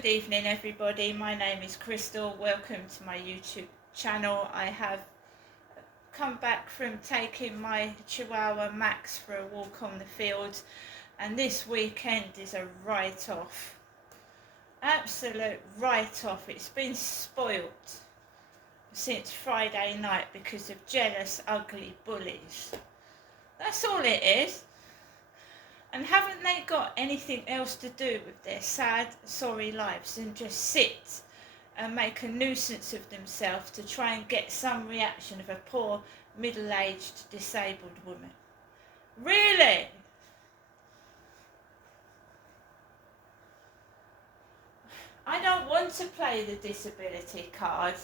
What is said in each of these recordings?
Good evening everybody, my name is Crystal. Welcome to my YouTube channel. I have come back from taking my Chihuahua Max for a walk on the field, and this weekend is a write-off. Absolute write-off. It's been spoilt since Friday night because of jealous, ugly bullies. That's all it is. And haven't they got anything else to do with their sad, sorry lives than just sit and make a nuisance of themselves to try and get some reaction of a poor, middle-aged, disabled woman? Really? I don't want to play the disability card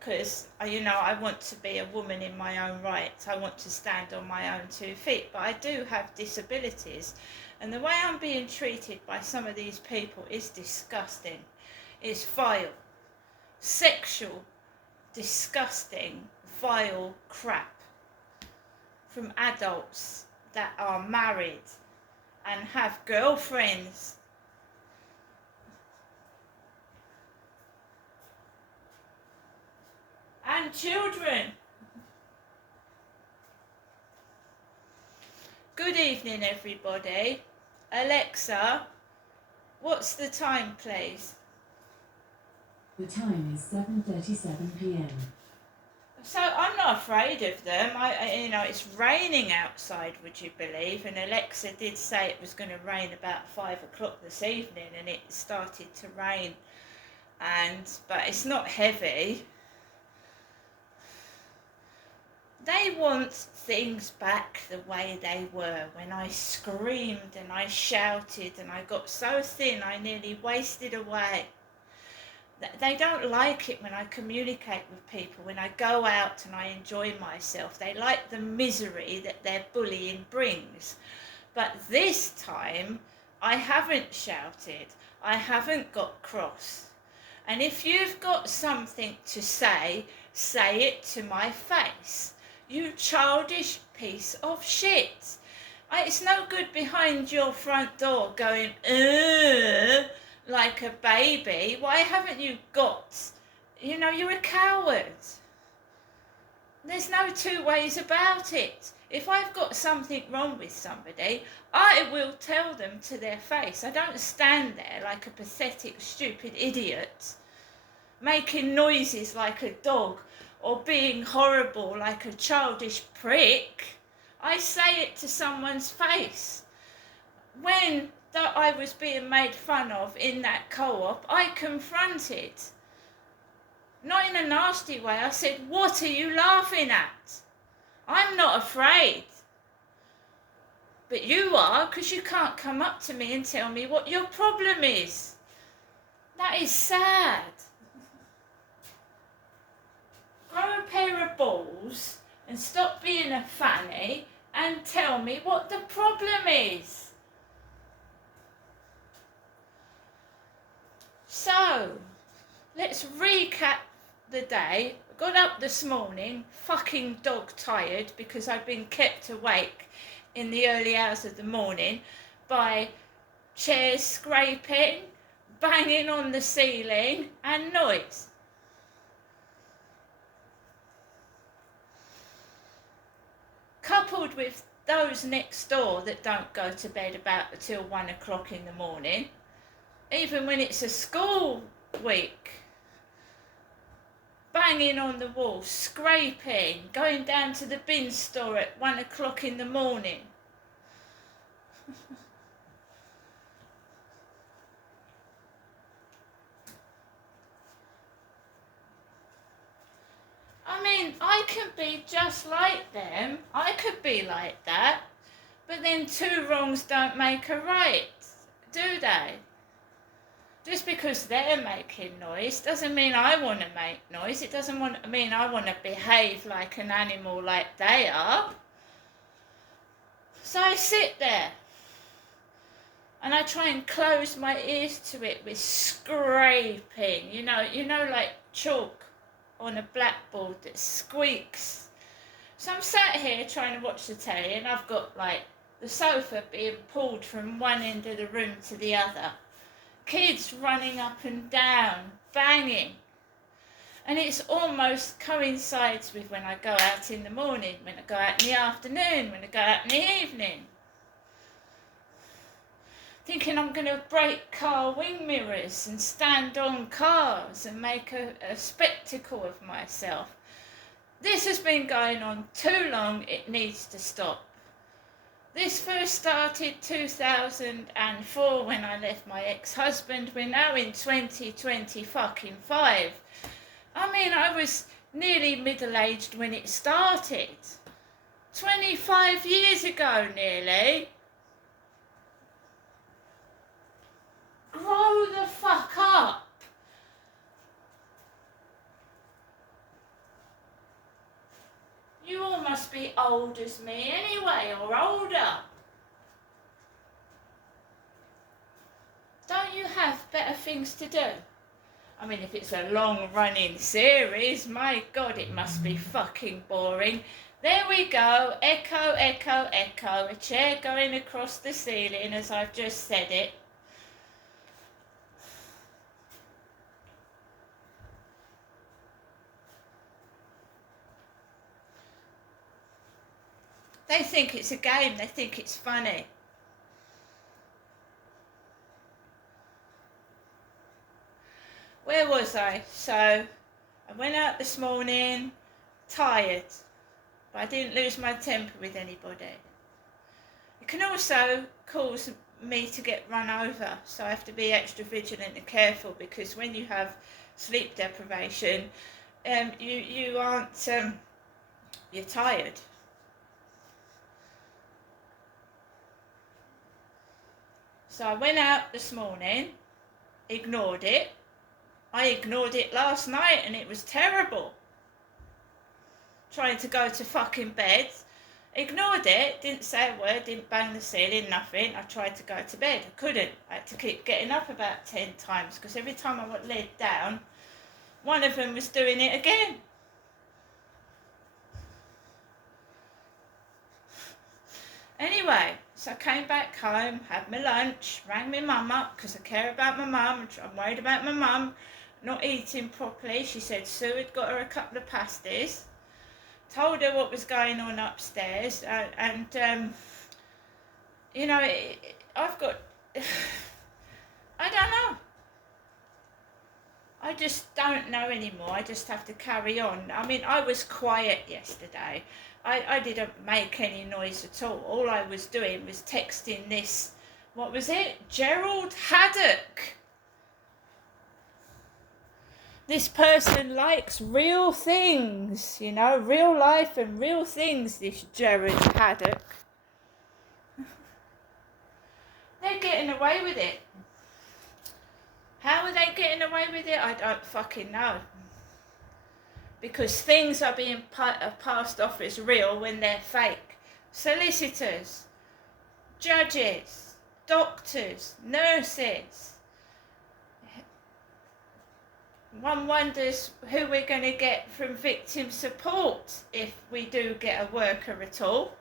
because, I want to be a woman in my own right. I want to stand on my own 2 feet, but I do have disabilities. And the way I'm being treated by some of these people is disgusting. It's vile, sexual, disgusting, vile crap from adults that are married and have girlfriends. And children. Good evening everybody. Alexa, what's the time please? The time is 7:37 p.m. So I'm not afraid of them. It's raining outside, would you believe? And Alexa did say it was going to rain about 5 o'clock this evening, and it started to rain. But it's not heavy. They want things back the way they were when I screamed and I shouted and I got so thin I nearly wasted away. They don't like it when I communicate with people, when I go out and I enjoy myself. They like the misery that their bullying brings. But this time, I haven't shouted. I haven't got cross. And if you've got something to say it to my face. You childish piece of shit. It's no good behind your front door going, like a baby. Why haven't you got, you're a coward. There's no 2 ways about it. If I've got something wrong with somebody, I will tell them to their face. I don't stand there like a pathetic, stupid idiot, making noises like a dog or being horrible like a childish prick. I say it to someone's face. When I was being made fun of in that co-op, I confronted. Not in a nasty way. I said, what are you laughing at? I'm not afraid. But you are, because you can't come up to me and tell me what your problem is. That is sad. Grow a pair of balls and stop being a fanny and tell me what the problem is. So, let's recap the day. I got up this morning, fucking dog tired, because I've been kept awake in the early hours of the morning by chairs scraping, banging on the ceiling and noise. Coupled with those next door that don't go to bed till 1 o'clock in the morning, even when it's a school week, banging on the wall, scraping, going down to the bin store at 1 o'clock in the morning. I could be just like them. I could be like that. But then 2 wrongs don't make a right, do they? Just because they're making noise doesn't mean I want to make noise. It doesn't mean I want to behave like an animal like they are. So I sit there and I try and close my ears to it with scraping, like chalk on a blackboard that squeaks. So I'm sat here trying to watch the telly, and I've got the sofa being pulled from one end of the room to the other, kids running up and down, banging. And it's almost coincides with when I go out in the morning, when I go out in the afternoon, when I go out in the evening. Thinking I'm going to break car wing mirrors and stand on cars and make a spectacle of myself. This has been going on too long, it needs to stop. This first started 2004 when I left my ex-husband. We're now in 2025. I mean, I was nearly middle-aged when it started. 25 years ago, nearly. Grow the fuck up. You all must be old as me anyway, or older. Don't you have better things to do? I mean, if it's a long-running series, my God, it must be fucking boring. There we go, echo, echo, echo, a chair going across the ceiling as I've just said it. They think it's a game, they think it's funny. Where was I? So, I went out this morning, tired, but I didn't lose my temper with anybody. It can also cause me to get run over, so I have to be extra vigilant and careful, because when you have sleep deprivation, you aren't, you're tired. So I went out this morning, ignored it. I ignored it last night and it was terrible. Trying to go to fucking bed, ignored it, didn't say a word, didn't bang the ceiling, nothing. I tried to go to bed, I couldn't. I had to keep getting up about 10 times because every time I got laid down, one of them was doing it again. Anyway, so I came back home, had my lunch, rang my mum up because I care about my mum, I'm worried about my mum not eating properly. She said Sue had got her a couple of pasties, told her what was going on upstairs, and you know, I've got, I don't know. I just don't know anymore. I just have to carry on. I mean, I was quiet yesterday. I didn't make any noise at all. All I was doing was texting this, what was it? Gerald Haddock. This person likes real things, you know, real life and real things, this Gerald Haddock. They're getting away with it. How are they getting away with it? I don't fucking know. Because things are being passed off as real when they're fake. Solicitors, judges, doctors, nurses. One wonders who we're going to get from victim support if we do get a worker at all.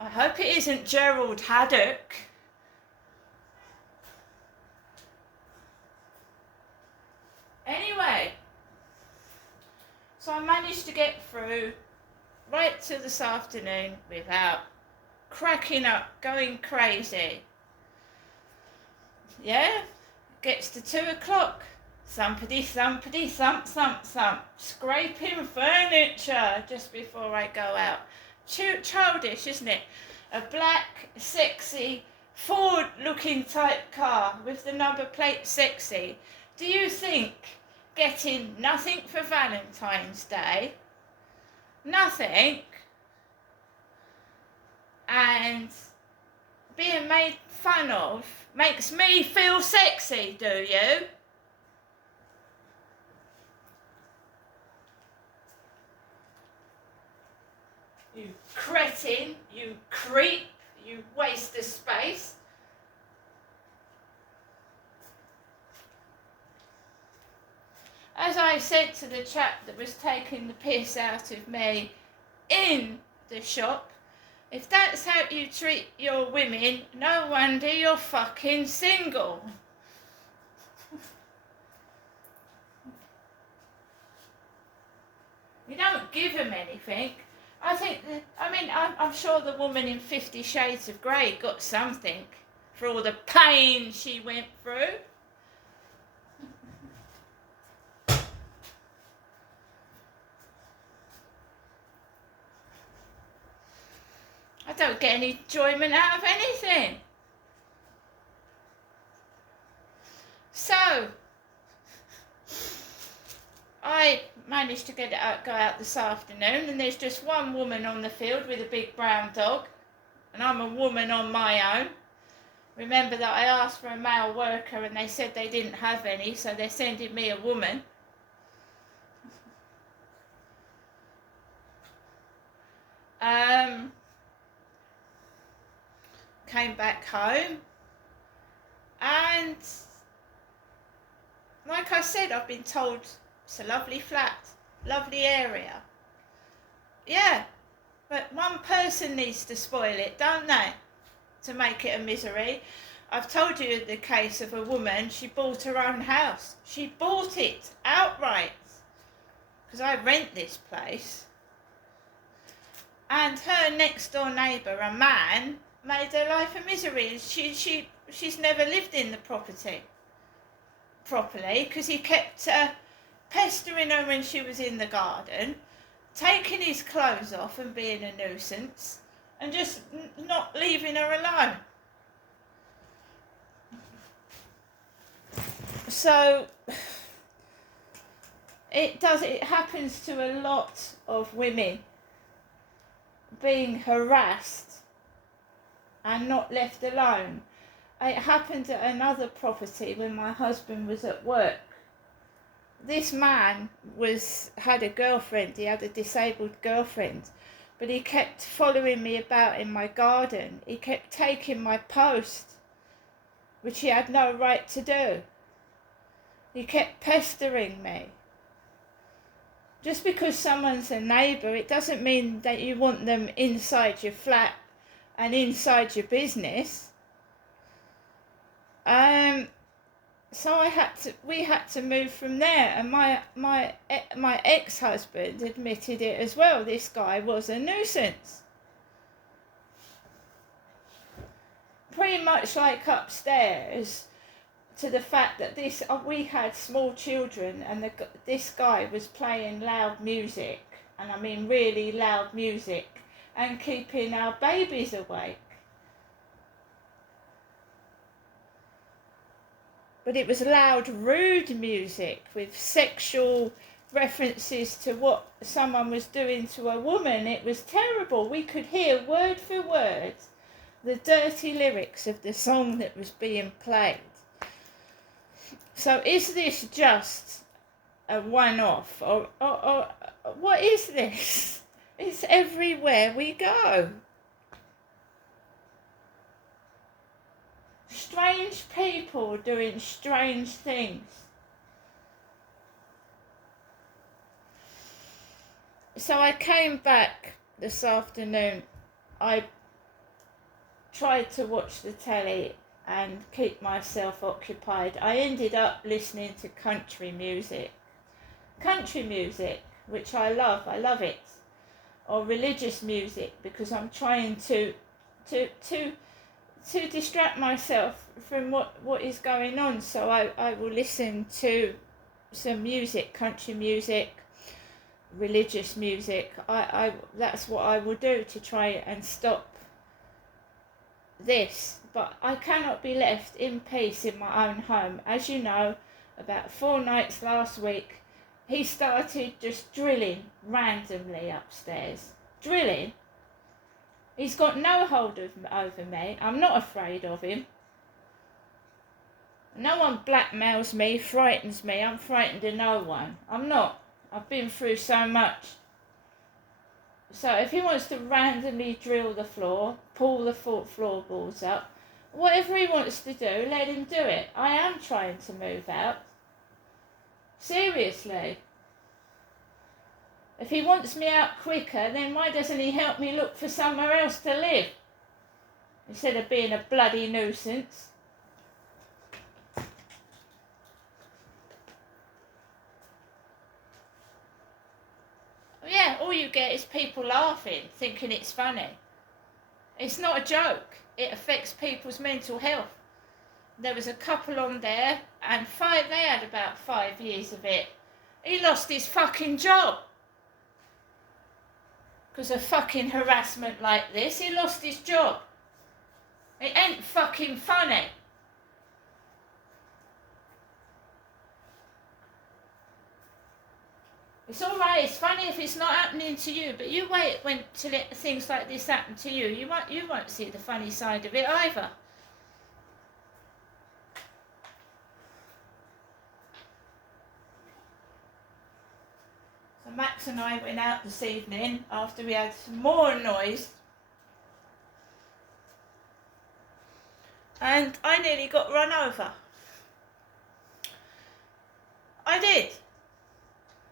I hope it isn't Gerald Haddock. Anyway, so I managed to get through right to this afternoon without cracking up, going crazy. Yeah, gets to 2 o'clock. Thumpity, thumpity, thump, thump, thump. Scraping furniture just before I go out. Childish, isn't it? A black, sexy, Ford-looking type car with the number plate sexy. Do you think getting nothing for Valentine's Day, nothing, and being made fun of makes me feel sexy, do you? You cretin, you creep, you waste of space. As I said to the chap that was taking the piss out of me in the shop, if that's how you treat your women, no wonder you're fucking single. You don't give them anything. I'm sure the woman in 50 Shades of Grey got something for all the pain she went through. I don't get any enjoyment out of anything. So, I managed to go out this afternoon, and there's just one woman on the field with a big brown dog, and I'm a woman on my own. Remember that I asked for a male worker and they said they didn't have any, so they're sending me a woman. Came back home, and like I said, I've been told it's a lovely flat, lovely area. Yeah, but one person needs to spoil it, don't they, to make it a misery. I've told you the case of a woman, she bought her own house. She bought it outright, because I rent this place. And her next door neighbour, a man, made her life a misery. She's never lived in the property properly, because he kept pestering her when she was in the garden, taking his clothes off and being a nuisance, and just not leaving her alone. So it happens to a lot of women, being harassed and not left alone. It happened at another property when my husband was at work. This man had a girlfriend, he had a disabled girlfriend, but he kept following me about in my garden. He kept taking my post, which he had no right to do. He kept pestering me. Just because someone's a neighbour, it doesn't mean that you want them inside your flat and inside your business. So we had to move from there, and my ex-husband admitted it as well. This guy was a nuisance. Pretty much like upstairs, to the fact that we had small children, and this guy was playing loud music, and I mean really loud music, and keeping our babies awake. But it was loud, rude music with sexual references to what someone was doing to a woman. It was terrible. We could hear word for word the dirty lyrics of the song that was being played. So is this just a one-off, or what is this? It's everywhere we go. Strange people doing strange things. So I came back this afternoon. I tried to watch the telly and keep myself occupied. I ended up listening to country music, which I love it, or religious music, because I'm trying to distract myself from what is going on. So I will listen to some music, country music, religious music. That's what I will do to try and stop this. But I cannot be left in peace in my own home. As you know, about 4 nights last week, he started just drilling randomly upstairs. Drilling. He's got no hold over me. I'm not afraid of him. No one blackmails me, frightens me. I'm frightened of no one. I'm not. I've been through so much. So if he wants to randomly drill the floor, pull the floorboards up, whatever he wants to do, let him do it. I am trying to move out. Seriously. If he wants me out quicker, then why doesn't he help me look for somewhere else to live? Instead of being a bloody nuisance. get is people laughing, thinking it's funny. It's not a joke. It affects people's mental health. There was a couple on there, and they had about 5 years of it. He lost his fucking job. Because of fucking harassment like this, he lost his job. It ain't fucking funny. It's alright, it's funny if it's not happening to you, but you wait till things like this happen to you. You won't see the funny side of it either. So Max and I went out this evening after we had some more noise. And I nearly got run over. I did.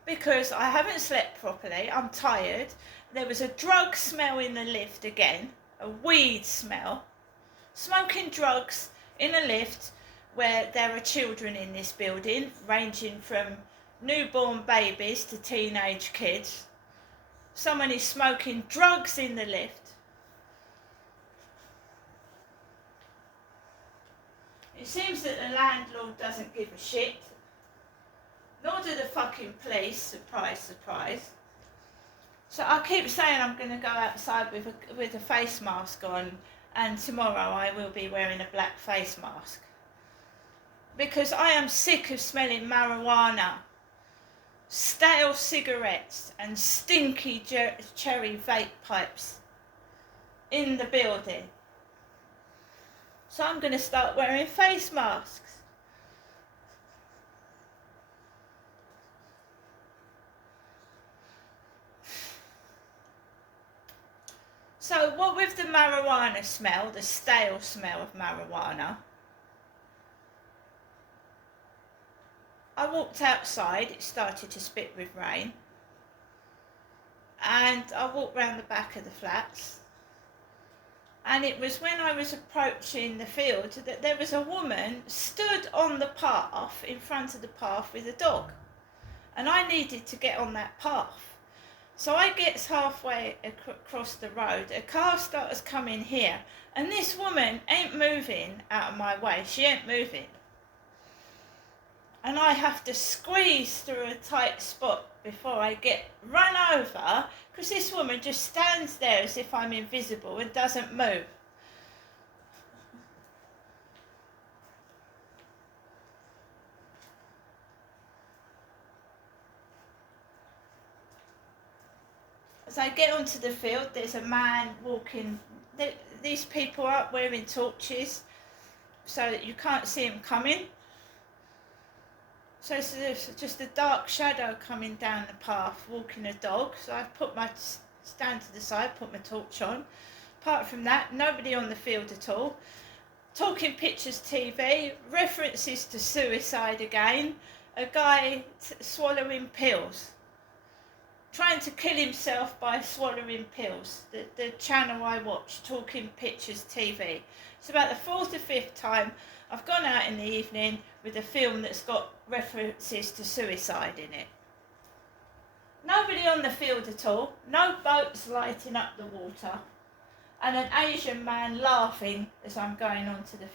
Because I haven't slept properly, I'm tired. There was a drug smell in the lift again, a weed smell. Smoking drugs in a lift where there are children in this building, ranging from newborn babies to teenage kids. Someone is smoking drugs in the lift. It seems that the landlord doesn't give a shit. Nor do the fucking police, surprise, surprise. So I keep saying I'm going to go outside with a face mask on, and tomorrow I will be wearing a black face mask. Because I am sick of smelling marijuana, stale cigarettes and stinky cherry vape pipes in the building. So I'm going to start wearing face masks. So what with the marijuana smell, the stale smell of marijuana, I walked outside, it started to spit with rain, and I walked round the back of the flats, and it was when I was approaching the field that there was a woman stood on the path, in front of the path with a dog, and I needed to get on that path. So I gets halfway across the road, a car starts coming here, and this woman ain't moving out of my way, she ain't moving. And I have to squeeze through a tight spot before I get run over, because this woman just stands there as if I'm invisible and doesn't move. As I get onto the field, there's a man walking. These people aren't wearing torches, so that you can't see him coming. So it's just a dark shadow coming down the path, walking a dog. So I stand to the side, put my torch on. Apart from that, nobody on the field at all. Talking Pictures TV, references to suicide again. A guy swallowing pills. Trying to kill himself by swallowing pills. The channel I watch, Talking Pictures TV. It's about the 4th or 5th time I've gone out in the evening with a film that's got references to suicide in it. Nobody on the field at all, no boats lighting up the water, and an Asian man laughing as I'm going onto the